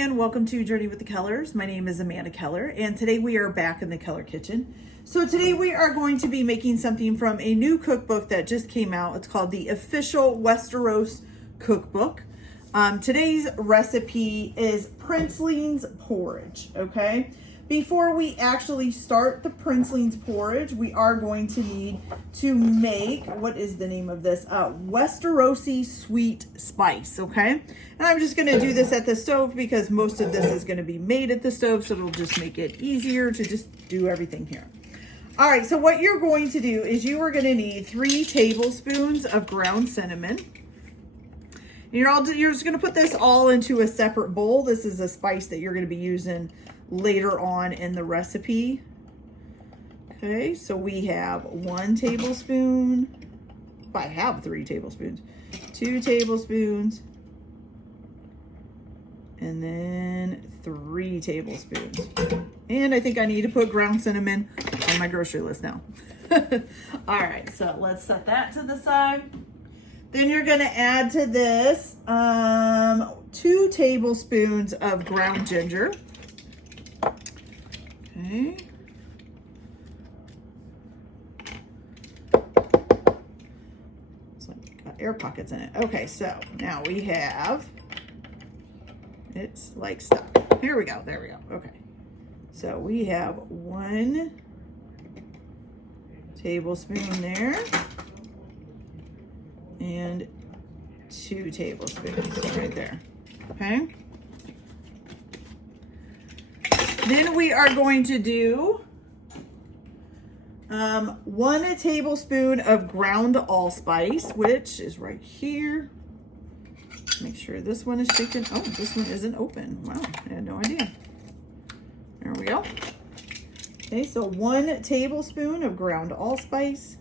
and welcome to Journey with the Kellers. My name is Amanda Keller, and today we are back in the Keller kitchen. So today we are going to be making something from a new cookbook that just came out. It's called the Official Westeros Cookbook. Today's recipe is Princeling's Porridge, okay? Before we actually start the Princeling's Porridge, we are going to need to make, what is the name of this? Westerosi sweet spice, okay? And I'm just gonna do this at the stove because most of this is gonna be made at the stove, so it'll just make it easier to just do everything here. All right, so what you're going to do is you are gonna need 3 tablespoons of ground cinnamon. You're just gonna put this all into a separate bowl. This is a spice that you're gonna be using later on in the recipe. Okay, so we have 1 tablespoon. I have 3 tablespoons. 2 tablespoons. And then 3 tablespoons. And I think I need to put ground cinnamon on my grocery list now. All right, so let's set that to the side. Then you're gonna add to this 2 tablespoons of ground ginger. Okay. It's like got air pockets in it. Okay, so now we have, it's like stuck. Here we go, there we go. Okay. So we have 1 tablespoon there and 2 tablespoons right there. Okay. Then we are going to do 1 tablespoon of ground allspice, which is right here. Make sure this one is shaken. Oh, this one isn't open. Wow, I had no idea. There we go. Okay, so 1 tablespoon of ground allspice.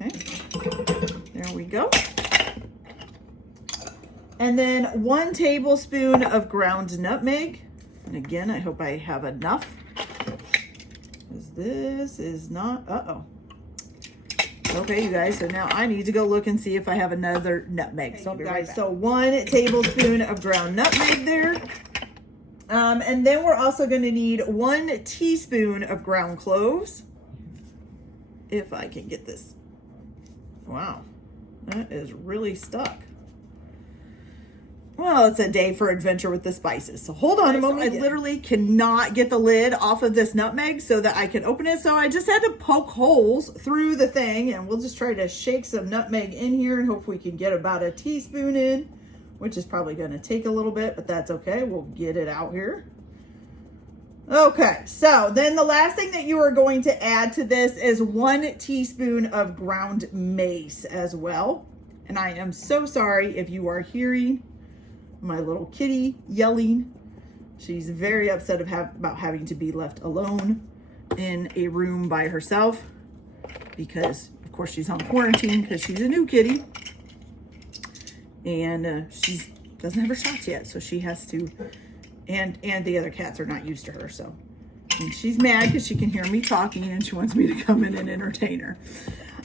Okay, there we go. And then 1 tablespoon of ground nutmeg. And again, I hope I have enough, because this is not, Okay, you guys, so now I need to go look and see if I have another nutmeg. So, you guys, so 1 tablespoon of ground nutmeg there. And then we're also gonna need 1 teaspoon of ground cloves. If I can get this. Wow, that is really stuck. Well, it's a day for adventure with the spices. So hold on a moment. I literally cannot get the lid off of this nutmeg so that I can open it. So I just had to poke holes through the thing, and we'll just try to shake some nutmeg in here and hope we can get about 1 teaspoon in, which is probably going to take a little bit, but that's okay. We'll get it out here. Okay, so then the last thing that you are going to add to this is 1 teaspoon of ground mace as well. And I am so sorry if you are hearing my little kitty yelling. She's very upset about having to be left alone in a room by herself because, of course, she's on quarantine because she's a new kitty. And she doesn't have her shots yet, so she has to, and the other cats are not used to her, so. And she's mad because she can hear me talking and she wants me to come in and entertain her.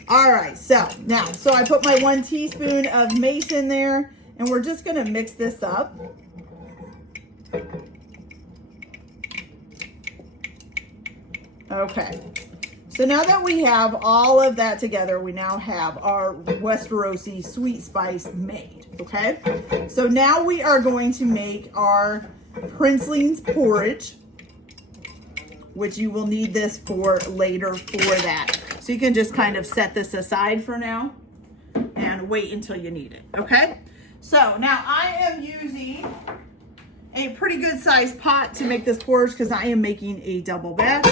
All right, so now, so I put my 1 teaspoon of mace in there. And we're just gonna mix this up. Okay, so now that we have all of that together, we now have our Westerosi sweet spice made, okay? So now we are going to make our Princeling's Porridge, which you will need this for later for that. So you can just kind of set this aside for now and wait until you need it, okay? So now I am using a pretty good sized pot to make this porridge because I am making a double batch.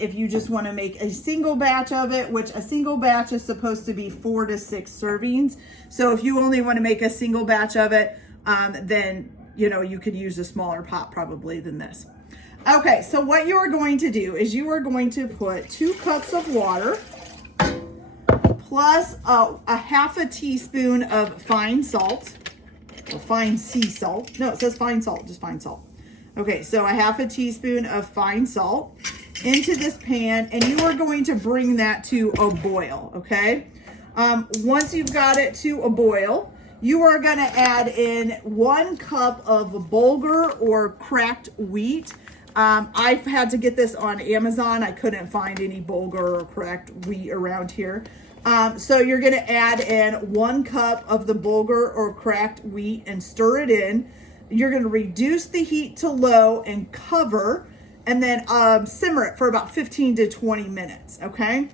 If you just want to make a single batch of it, which a single batch is supposed to be 4 to 6 servings. So if you only want to make a single batch of it, then, you know, you could use a smaller pot probably than this. Okay, so what you are going to do is you are going to put 2 cups of water plus a 1/2 teaspoon of fine salt, or fine sea salt. No, it says fine salt, just fine salt. Okay, so a 1/2 teaspoon of fine salt into this pan, and you are going to bring that to a boil, okay? Once you've got it to a boil, you are going to add in 1 cup of bulgur or cracked wheat. I've had to get this on Amazon. I couldn't find any bulgur or cracked wheat around here. So you're going to add in 1 cup of the bulgur or cracked wheat and stir it in. You're going to reduce the heat to low and cover, and then simmer it for about 15 to 20 minutes, okay?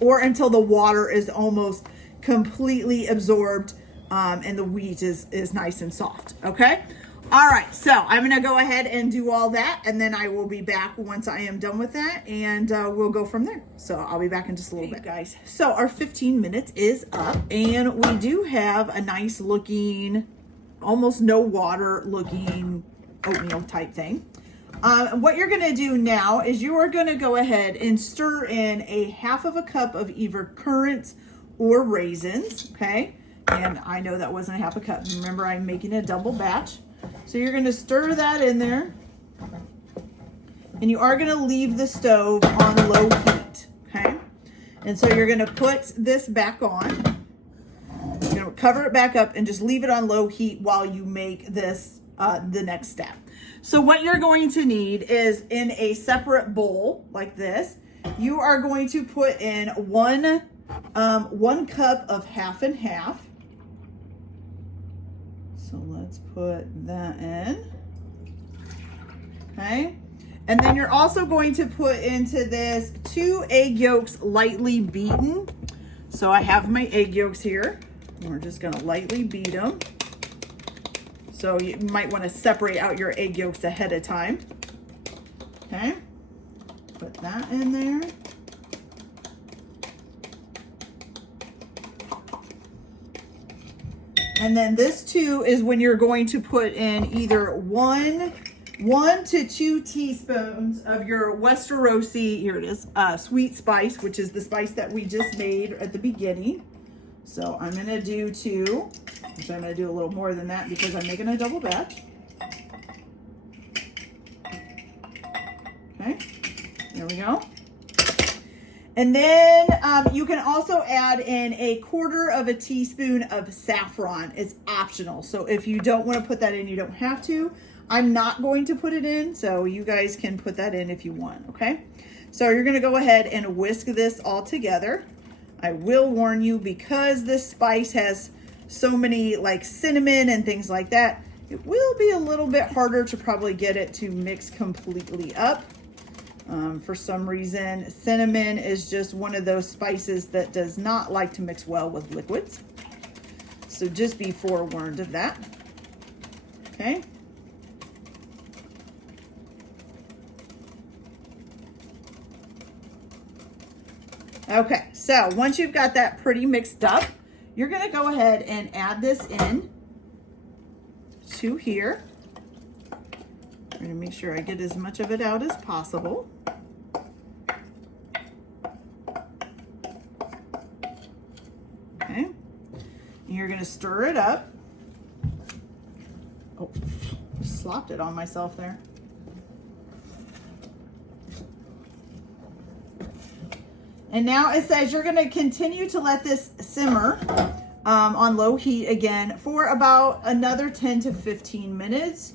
Or until the water is almost completely absorbed and the wheat is nice and soft, okay? All right, so I'm gonna go ahead and do all that, and then I will be back once I am done with that, and we'll go from there. So I'll be back in just a little bit, guys. So our 15 minutes is up, and we do have a nice looking, almost no water looking oatmeal type thing. What you're gonna do now is you are gonna go ahead and stir in a 1/2 cup of either currants or raisins, okay? And I know that wasn't a 1/2 cup. Remember, I'm making a double batch. So you're gonna stir that in there, and you are gonna leave the stove on low heat, okay? And so you're gonna put this back on. You're gonna cover it back up and just leave it on low heat while you make this the next step. So what you're going to need is, in a separate bowl like this, you are going to put in 1 cup of 1/2 and 1/2. So let's put that in, okay? And then you're also going to put into this 2 egg yolks lightly beaten. So I have my egg yolks here. We're just gonna lightly beat them. So you might wanna separate out your egg yolks ahead of time, okay? Put that in there. And then this too is when you're going to put in either 1 to 2 teaspoons of your Westerosi, here it is, sweet spice, which is the spice that we just made at the beginning. So I'm gonna do 2, which I'm gonna do a little more than that because I'm making a double batch. Okay, there we go. And then you can also add in a 1/4 teaspoon of saffron. It's optional. So if you don't want to put that in, you don't have to. I'm not going to put it in, so you guys can put that in if you want, okay? So you're going to go ahead and whisk this all together. I will warn you, because this spice has so many like cinnamon and things like that, it will be a little bit harder to probably get it to mix completely up. For some reason, cinnamon is just one of those spices that does not like to mix well with liquids. So just be forewarned of that. Okay. Okay, so once you've got that pretty mixed up, you're going to go ahead and add this in to here. I'm going to make sure I get as much of it out as possible. Okay. And you're going to stir it up. Oh, just slopped it on myself there. And now it says you're going to continue to let this simmer on low heat again for about another 10 to 15 minutes.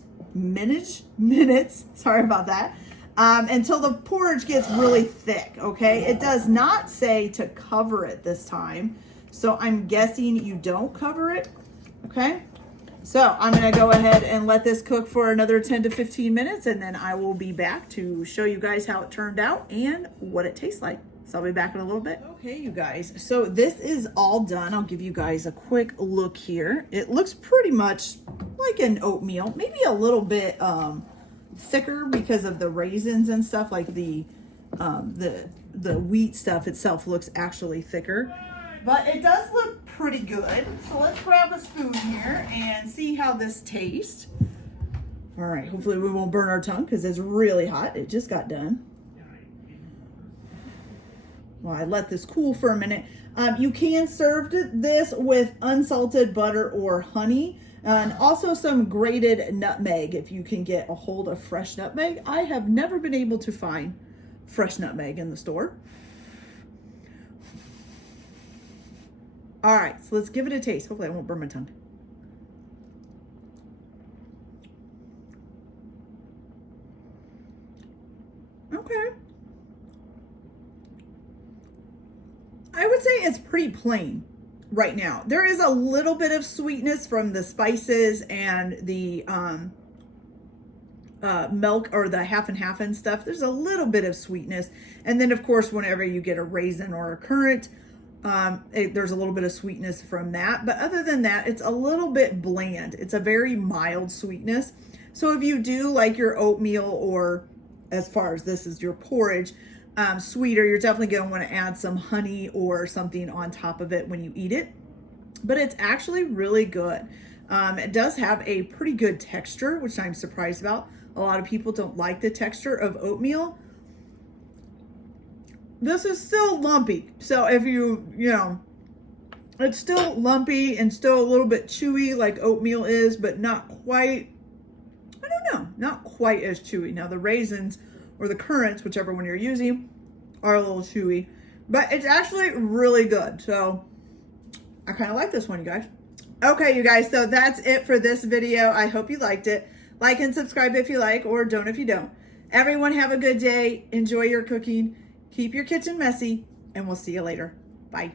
Sorry about that. Until the porridge gets really thick, okay? It does not say to cover it this time, so I'm guessing you don't cover it, okay? So I'm gonna go ahead and let this cook for another 10 to 15 minutes, and then I will be back to show you guys how it turned out and what it tastes like. So I'll be back in a little bit. Okay, you guys, so this is all done. I'll give you guys a quick look here. It looks pretty much like an oatmeal, maybe a little bit thicker because of the raisins and stuff. Like the wheat stuff itself looks actually thicker, but it does look pretty good. So let's grab a spoon here and see how this tastes. All right, hopefully we won't burn our tongue because it's really hot. It just got done. Well, I let this cool for a minute. You can serve this with unsalted butter or honey, and also some grated nutmeg if you can get a hold of fresh nutmeg. I have never been able to find fresh nutmeg in the store. All right, so let's give it a taste. Hopefully I won't burn my tongue. Okay. I would say it's pretty plain right now. There is a little bit of sweetness from the spices and the milk, or the half and half and stuff. There's a little bit of sweetness. And then of course, whenever you get a raisin or a currant, there's a little bit of sweetness from that. But other than that, it's a little bit bland. It's a very mild sweetness. So if you do like your oatmeal, or as far as this is your porridge, sweeter, you're definitely going to want to add some honey or something on top of it when you eat it. But it's actually really good. It does have a pretty good texture, which I'm surprised about. A lot of people don't like the texture of oatmeal. This is still lumpy. So if you know, it's still lumpy and still a little bit chewy like oatmeal is, but not quite, I don't know, not quite as chewy. Now the raisins or the currants, whichever one you're using, are a little chewy, but it's actually really good. So I kind of like this one, you guys. Okay, you guys, so that's it for this video. I hope you liked it. Like and subscribe if you like, or don't if you don't. Everyone have a good day. Enjoy your cooking. Keep your kitchen messy, and we'll see you later. Bye.